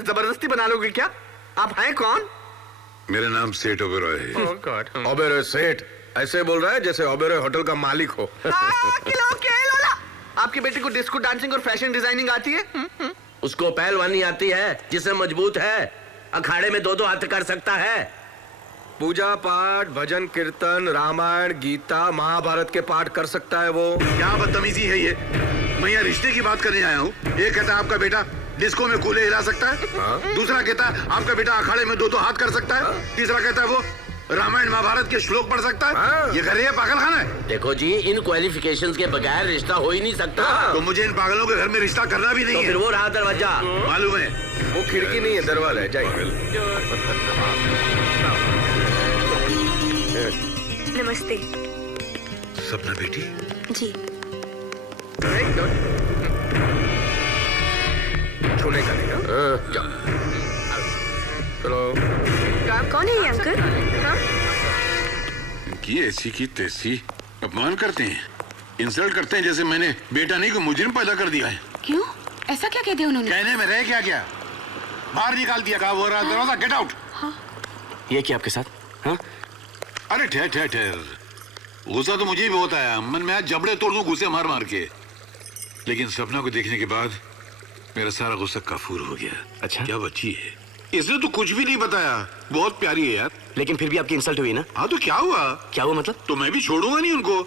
जबरदस्ती बना लोगे क्या? आप हैं कौन? मेरा नाम सेठ ओबेरॉय है। ओह गॉड। ओबेरॉय सेठ ऐसे बोल रहा है जैसे ओबेरॉय होटल का मालिक हो। आपके बेटे को डिस्को डांसिंग और फैशन डिजाइनिंग आती है? उसको पहलवानी आती है, जिससे मजबूत है, अखाड़े में 2-2 हाथ कर सकता है। पूजा पाठ, भजन कीर्तन, रामायण, गीता, महाभारत के पाठ कर सकता है वो। क्या बदतमीजी है ये? मैं यहाँ रिश्ते की बात करने आया हूँ। एक कहता है आपका बेटा डिस्को में कूले हिला सकता है, दूसरा कहता है आपका बेटा अखाड़े में 2-2 हाथ कर सकता है, तीसरा कहता है वो रामायण महाभारत के श्लोक पढ़ सकता है। ये घर है पागल खाना है? देखो जी, इन क्वालिफिकेशंस के बगैर रिश्ता हो ही नहीं सकता। तो मुझे इन पागलों के घर में रिश्ता करना भी नहीं तो है। फिर वो रहा दरवाजा। मालूम है वो खिड़की नहीं है, दरवाजा है। जाइए। नमस्ते। सपना बेटी जी। छूने का नहीं। जाओ चलो। कौन है ये अंकल? हाँ? इनकी ऐसी की तैसी अपमान करते हैं, इंसल्ट करते हैं जैसे मैंने बेटा नहीं को मुजरिम पैदा कर दिया है। क्यों? ऐसा क्या कह दिया उन्होंने? कहने में रह क्या बाहर निकाल दिया। कहा वो रहा दरवाजा, गेट आउट। ये क्या आपके साथ? हाँ? अरे ठहर गुस्सा तो मुझे भी बहुत आया। मन में आज जबड़े तोड़ दूं गुस्से मार मार के, लेकिन सपना को देखने के बाद मेरा सारा गुस्सा काफूर हो गया। अच्छा? क्या बच्ची है, इसने तो कुछ भी नहीं बताया। बहुत प्यारी है यार। लेकिन फिर भी आपकी इंसल्ट हुई ना? हाँ तो क्या हुआ? क्या हुआ मतलब? तो मैं भी छोड़ूंगा नहीं उनको।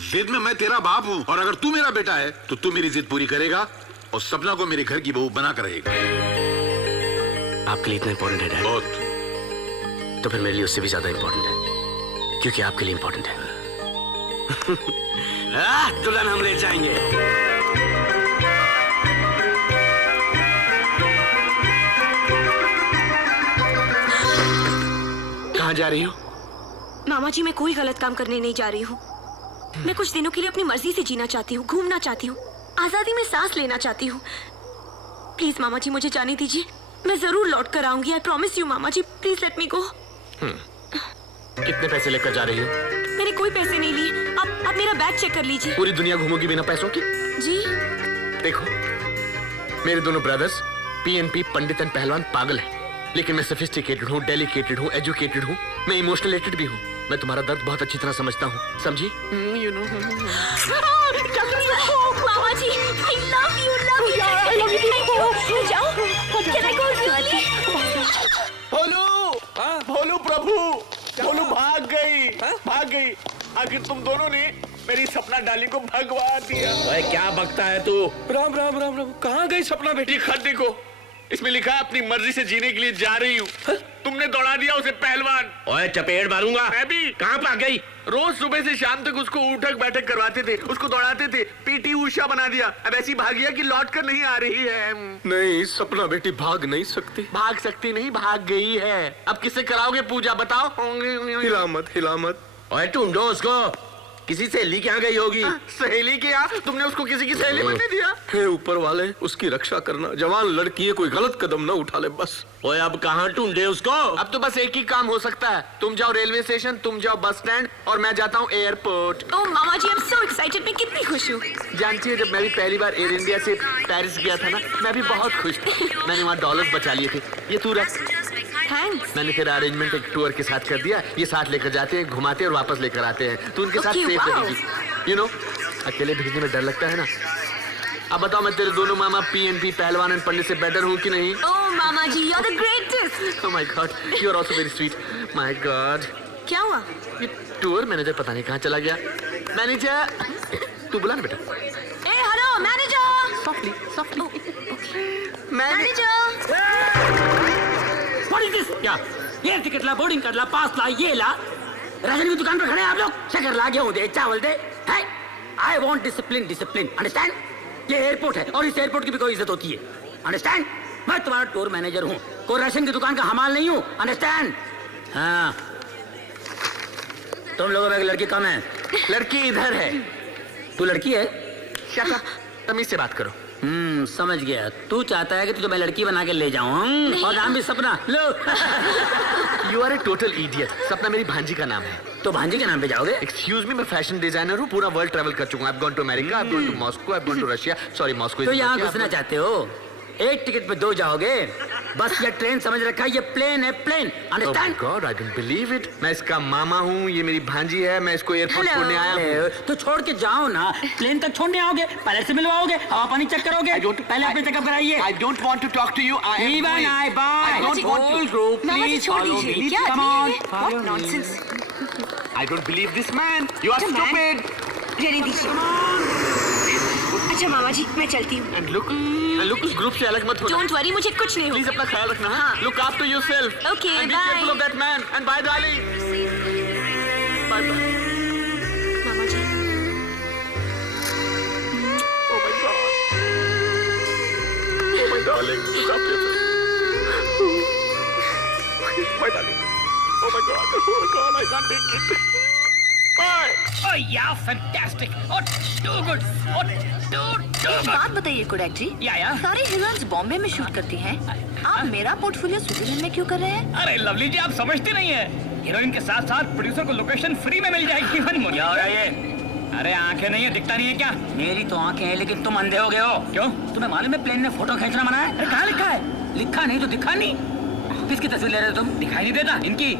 जिद में मैं तेरा बाप हूँ, और अगर तू मेरा बेटा है तो तू मेरी जिद पूरी करेगा और सपना को मेरे घर की बहू बना कर रहेगा। आपके लिए इतना इंपॉर्टेंट है डैड? बहुत। तो फिर मेरे लिए उससे भी ज्यादा इंपॉर्टेंट है, क्योंकि आपके लिए इंपॉर्टेंट है। दुल्हन हम ले जाएंगे। कहाँ जा रही हो? मामा जी, मैं कोई गलत काम करने नहीं जा रही हूँ। मैं कुछ दिनों के लिए अपनी मर्जी से जीना चाहती हूँ, घूमना चाहती हूँ, आजादी में सांस लेना चाहती हूँ। प्लीज मामा जी, मुझे जाने दीजिए। मैं जरूर लौट कर आऊंगी। आई प्रॉमिस यू मामा ji, please let me go. कितने पैसे लेकर जा रही हो? मैंने कोई पैसे नहीं लिए। आप मेरा बैग चेक कर लीजिए। पूरी दुनिया घूमोगी बिना पैसों की? जी। देखो, मेरे दोनों ब्रदर्स पीएनपी पंडित एंड पहलवान पागल हैं, लेकिन मैं सोफिस्टिकेटेड हूँ, डेलिकेटेड हूँ, एजुकेटेड हूँ, मैं इमोशनलेटेड भी हूँ। मैं तुम्हारा दर्द बहुत अच्छी तरह समझता हूँ, समझी? You know. मामा जी, I love you, love you, thank you। जाओ, can I go really? भोलू प्रभु, भोलू भाग गई। आखिर तुम दोनों ने मेरी सपना डाली को भगवा दिया। ओए क्या बकता है तू? राम राम राम राम। कहाँ गई सपना बेटी? खत देखो, इसमें लिखा है अपनी मर्जी से जीने के लिए जा रही हूँ। तुमने दौड़ा दिया उसे पहलवान। ओए चपेट मारूंगा। मैं भी। कहाँ भाग गई? रोज सुबह से शाम तक उसको उठक बैठक करवाते थे, उसको दौड़ाते थे, पीटी उषा बना दिया। अब ऐसी भागिया कि लौट कर नहीं आ रही है। नहीं, सपना बेटी भाग नहीं सकती। भाग सकती नहीं, भाग गई है। अब किससे कराओगे पूजा, बताओ? हिलामत। ओए ढूंढो उसको, किसी सहेली के यहाँ गई होगी। सहेली के यहाँ? तुमने उसको किसी की सहेली बनने दिया? हे ऊपर वाले, उसकी रक्षा करना। जवान लड़की है, कोई गलत कदम न उठा ले बस। ओए अब कहाँ ढूंढे उसको? अब तो बस एक ही काम हो सकता है। तुम जाओ रेलवे स्टेशन, तुम जाओ बस स्टैंड, और मैं जाता हूँ एयरपोर्ट। ओह मामा जी, I'm so excited। मैं कितनी खुश हूँ। जानती है, जब मैं भी पहली बार एयर इंडिया से पेरिस गया था ना, मैं भी बहुत खुश थी। मैंने वहाँ डॉलर्स बचा लिए थे। ये तू रख। थैंक्स। मैंने तेरा अरेंजमेंट एक टूर के साथ कर दिया। ये साथ लेकर जाते हैं, घुमाते हैं और वापस लेकर आते हैं। तू उनके साथ Okay, सेफ wow. रहेगी। यू नो, अकेले भेजने में डर लगता है ना। अब बताओ, मैं तेरे दोनों मामा पीएनपी पहलवान एंड पंडित से बेटर हूँ कि नहीं? ओह मामा जी, you're the greatest। Oh my God, you are also very sweet. My God. क्या हुआ? ये टूर मैनेजर पता नहीं कहाँ चला गया। मैनेजर, तू बुला ना बेटा। ए hello manager. Softly, softly. Manager. What is this? क्या? ये टिकट ला, बोर्डिंग कार्ड ला, पास ला, ये ला। राशन की दुकान पर खड़े हैं आप लोग। शक्कर ला, गेहूं दे, चावल दे। है? I want discipline, discipline. Understand? ये एयरपोर्ट है और इस एयरपोर्ट की भी कोई इज्जत होती है। Understand? मैं तुम्हारा टूर मैनेजर हूँ, कोई राशन की दुकान का हमाल नहीं हूँ। Understand? हाँ। तुम लोगों में एक लड़की कम है। लड़की इधर है। तू लड़की है? Shut up. तमीज से बात करो। समझ गया। तू चाहता है कि तुझे मैं लड़की बना के ले जाऊं, और नाम भी सपना। लो। You are a total idiot. सपना मेरी भांजी का नाम है। तो भांजी के नाम पे जाओगे? Excuse me, मैं फैशन डिजाइनर हूँ, पूरा वर्ल्ड ट्रैवल कर चुका हूँ। I've gone to America, I've gone to Moscow, I've gone to Russia. Sorry, Moscow is तो यहाँ Russia. घुसना चाहते हो? एक टिकट पे 2 जाओगे? बस ये ट्रेन समझ रखा है, ये प्लेन है, plane. Oh my understand? God, I don't believe it. मैं इसका मामा हूँ, ये मेरी भांजी है, मैं इसको एयरपोर्ट Hello. छोड़ने आया हूँ। तो छोड़ के जाओ ना, प्लेन तक छोड़ने आओगे, पायलट से मिलवाओगे, हवा पानी चेक करोगे, पहले अपने चेकअप कराइए। I don't want to talk to you. I am Even going. I buy. I don't want to. Group, mama ji please छोड़ follow दीजिए। me. क्या Come आदमी on, है? follow What me. nonsense. I don't believe this man. You are The man? stupid. रहने दीजिए। अच्छा मामा जी, मैं चलती हूँ। And look उस ग्रुप से अलग मत होना। डोंट वरी, मुझे कुछ नहीं Please होगा। अपना ख्याल रखना। हाँ? Look after yourself. Okay, And be bye. careful of that man. And bye, darling. Bye, bye. Mama ji, Oh my God. Oh my darling. Look after yourself. My darling. Oh my God. Oh God, I can't take it. Bye. Oh yeah, fantastic. Oh, too good. Oh, too एक बात बताइए Kodak जी, या। सारी heroines Bombay में shoot करती हैं, आप मेरा पोर्टफोलियो स्विट्जरलैंड में क्यों कर रहे हैं? अरे लवली जी, आप समझती नहीं है, हीरोइन के साथ साथ प्रोड्यूसर को लोकेशन फ्री में मिल जाएगी। क्या हो रहा है ये? अरे आंखें नहीं है, दिखता नहीं है क्या? मेरी तो आंखें हैं, लेकिन तुम अंधे हो गए हो। क्यों? तुम्हें मालूम है प्लेन में फोटो खींचना मना है? अरे कहाँ लिखा है? लिखा नहीं तो दिखा नहीं। किसकी तस्वीर ले रहे हो तुम? दिखाई नहीं देता? इनकी?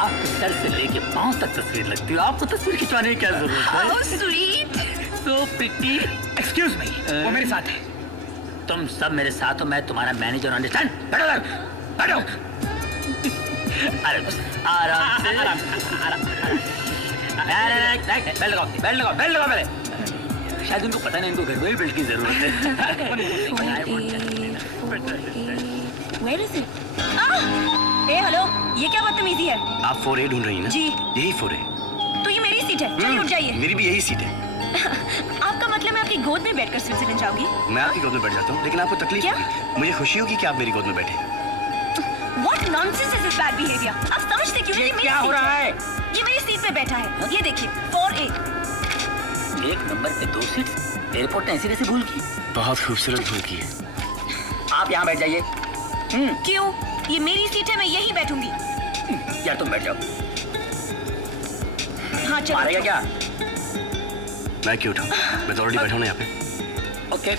आपके सर से लेके पांव तक तस्वीर लगती है, आपको तस्वीर खिंचवाने की क्या जरूरत है? How sweet. So pretty. Excuse me, वो मेरे साथ है। तुम सब मेरे साथ हो, मैं तुम्हारा मैनेजर। अंडरस्टैंड? बैठो इधर, बैठो। अरे बस आराम से, आराम। बेल्ट लगाओ पहले। शायद उनको पता नहीं, इनको घर में बेल्ट की जरूरत है। Where is it? हेलो, ये क्या बदतमीजी है? आप 4A ढूंढ रही हैं ना? जी। यही 4A। तो ये मेरी सीट है, चलिए उठ जाइए। मेरी भी यही सीट है। आपका मतलब मैं आपकी गोद में बैठकर स्विट्जरलैंड जाऊंगी? मैं आपकी गोद में बैठ जाता हूँ, लेकिन आपको तकलीफ क्या? होगी। मुझे खुशी होगी कि आप मेरी गोद में बैठे। What nonsense is this bad behavior? आप समझते क्यों नहीं? ये मेरी क्या हो सीट रहा है? ये मेरी सीट पे बैठा है, ये देखिए 4A। एक नंबर पे 2 सीट, एयरपोर्ट ने ऐसी कैसे भूल की? बहुत खूबसूरत भूल की है। आप यहाँ बैठ जाइए। क्यों? ये मेरी सीट है, मैं यहीं बैठूंगी। यार तुम बैठ जाओ। हाँ चलो। मारेगा क्या? मैं क्यों उठाऊं? मैं तो ऑलरेडी बैठा हूं ना यहाँ पे। ओके।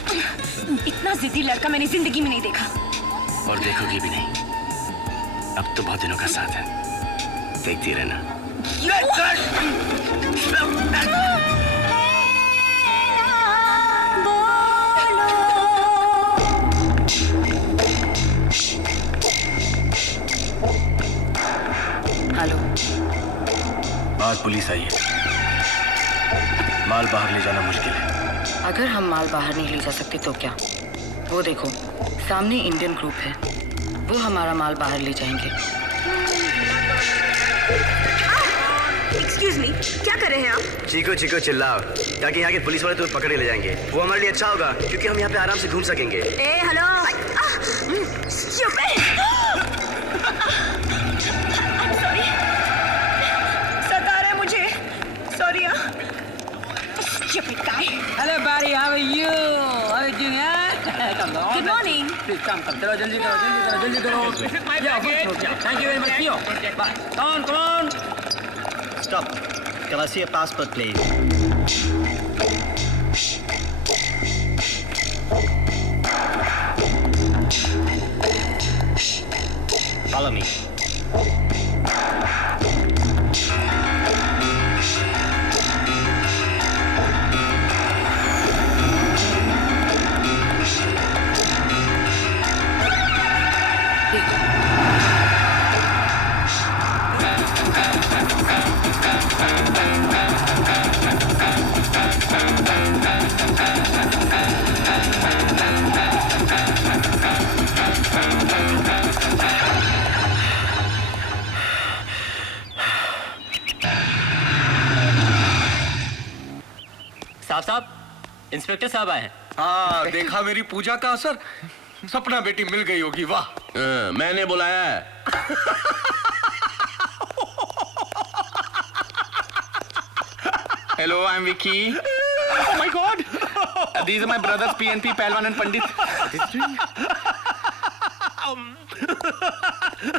इतना जिद्दी लड़का मैंने जिंदगी में नहीं देखा। और देखोगी भी नहीं। अब तो बहुत दिनों का साथ है, देखती रहना। हेलो। बाहर पुलिस आई है, माल बाहर ले जाना मुश्किल है। अगर हम माल बाहर नहीं ले जा सकते तो क्या? वो देखो, सामने इंडियन ग्रुप है, वो हमारा माल बाहर ले जाएंगे। एक्सक्यूज मी, क्या कर रहे हैं आप? चीको चीको चिल्लाओ, ताकि यहाँ के पुलिस वाले तुम्हें पकड़ के ले जाएंगे। वो हमारे लिए अच्छा होगा, क्योंकि हम यहाँ पे आराम से घूम सकेंगे। ए हेलो। सता रहे मुझे। Sorry. Stupid guy. Hello buddy, how are you? How are you doing? Come on. Good morning. Please come. चलो जल्दी करो। This is my package. Thank you very much. See you. Bye. Come on. Stop. Can I see a passport, please? Follow me. साहब, inspector साहब आए हैं। हाँ, देखा मेरी पूजा का असर? सपना बेटी मिल गई होगी। वाह। मैंने बुलाया है। Hello, I'm Vicky. Oh my God. These are my brothers PNP, Pehलवान and Pandit.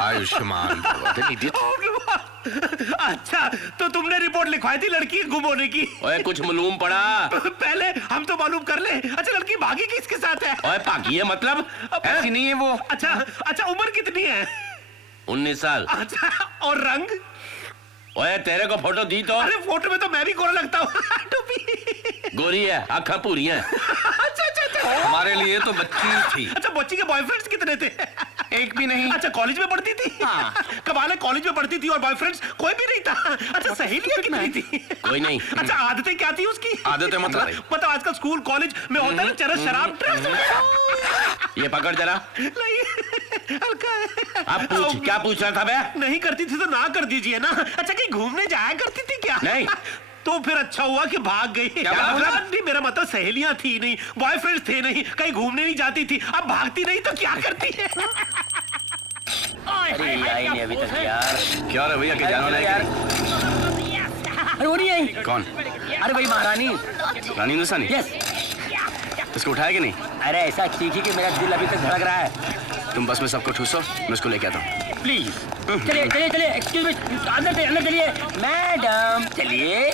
Ayushman, what an idiot. अच्छा, तो तुमने रिपोर्ट लिखवाई थी लड़की गुम होने की? ओए कुछ मालूम पड़ा? पहले हम तो मालूम कर ले। अच्छा, लड़की भागी किसके साथ है? ओए भागी है मतलब? ऐसी नहीं है वो। अच्छा, उम्र कितनी है? 19 साल। अच्छा, और रंग? ओए तेरे को फोटो दी तो? अरे फोटो में तो मैं भी गोरा लगता हूँ। टोपी। गोरी है, आँखें पूरी हैं। अच्छा। हमारे लिए तो बच्ची थी। अच्छा, बच्ची के बॉयफ्रेंड्स कितने थे? एक भी नहीं। अच्छा, कॉलेज में पढ़ती थी? कमाल है, कॉलेज में पढ़ती थी और बॉयफ्रेंड्स कोई भी नहीं था। अच्छा, सहेलियां कितनी थी? कोई नहीं। अच्छा, आदतें क्या थी उसकी? आदतें मतलब आजकल स्कूल कॉलेज में होता है ना, चरस शराब ड्रग्स। ये पकड़ जरा। नहीं, हल्का है। आप पूछ, क्या पूछ रहा था बे? नहीं करती थी तो ना कर दीजिए ना। अच्छा, कहीं घूमने जाया करती थी क्या? नहीं। तो फिर अच्छा हुआ कि भाग गई। क्या मतलब? नहीं, मेरा मतलब सहेलियां थी नहीं, बॉयफ्रेंड्स थे नहीं, कहीं घूमने नहीं जाती थी। अब भागती नहीं तो क्या करती है? अरे आई नहीं अभी तक यार। क्या रे भैया, के जाना नहीं यार। अरे वो नहीं आई। कौन? अरे भाई महारानी। रानी हिंदुस्तानी? यस। उसको उठाया कि नहीं? अरे ऐसा चीखी कि मेरा दिल अभी तक धड़क रहा है। तुम बस में सबको ठूसो, मैं उसको लेके आता हूँ। प्लीज चलिए, एक्सक्यूज मी, अंदर चलिए मैडम, चलिए।